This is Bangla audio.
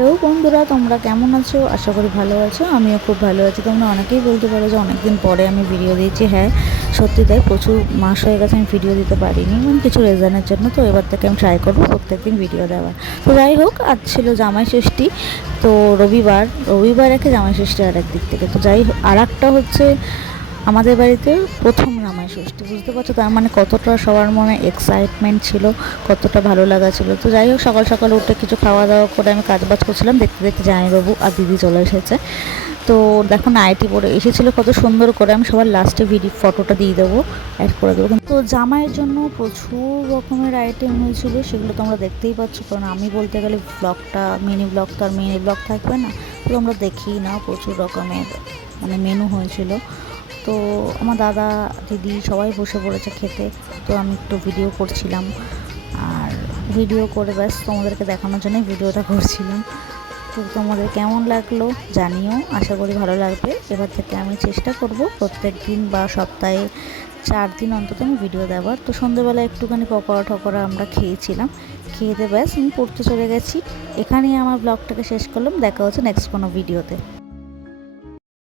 হ্যালো বন্ধুরা, তোমরা কেমন আছো? আশা করি ভালো আছো। আমিও খুব ভালো আছি। তোমরা অনেকেই বলতে পারো যে অনেকদিন পরে আমি ভিডিও দিয়েছি। হ্যাঁ, সত্যি তাই, প্রচুর মাস হয়ে গেছে আমি ভিডিও দিতে পারিনি, মানে কিছু রিজনের জন্য। তো এবার থেকে আমি ট্রাই করবো প্রত্যেকদিন ভিডিও দেওয়ার। তো যাই হোক, আজ ছিল জামাই ষষ্ঠী। তো রবিবার একে জামাই ষষ্ঠী আর একদিক থেকে। তো যাই হোক, আর একটা হচ্ছে আমাদের বাড়িতে প্রথম জামাই ষষ্ঠী। বুঝতে পারছো তার মানে কতটা সবার মনে এক্সাইটমেন্ট ছিল, কতটা ভালো লাগা ছিল। তো যাই হোক, সকাল সকাল উঠে কিছু খাওয়া দাওয়া করে আমি কাজবাজ করছিলাম, দেখতে দেখতে জামাইবাবু আর দিদি চলে এসেছে। তো দেখো, নাইটি পরে এসেছিলো কত সুন্দর করে। আমি সবার লাস্টে ফটোটা দিয়ে দেবো, অ্যাড করে দেবো। কিন্তু জামাইয়ের জন্য প্রচুর রকমের আইটেম হয়েছিল, সেগুলো তোমরা দেখতেই পাচ্ছ। কারণ আমি বলতে গেলে ব্লগটা মিনি ব্লগ তো আর মিনি ব্লগ থাকবে না, তো তোমরা দেখেই নাও। প্রচুর রকমের মানে মেনু হয়েছিল। তো আমার দাদা দিদি সবাই বসে পড়েছে খেতে। তো আমি একটু ভিডিও করছিলাম, আর ভিডিও করে ব্যাস তোমাদেরকে দেখানোর জন্যই ভিডিওটা করছিলাম। তো তোমাদের কেমন লাগলো জানিও, আশা করি ভালো লাগবে। এবার থেকে আমি চেষ্টা করব প্রত্যেক দিন বা সপ্তাহে 4 দিন অন্তত আমি ভিডিও দেওয়ার। তো সন্ধ্যেবেলা একটুখানি পকোড়া টকোড়া আমরা খেয়েছিলাম, খেয়ে দিয়ে ব্যাস আমি পড়তে চলে গেছি। এখানেই আমার ব্লগটাকে শেষ করলাম। দেখা হচ্ছে নেক্সট কোনো ভিডিওতে।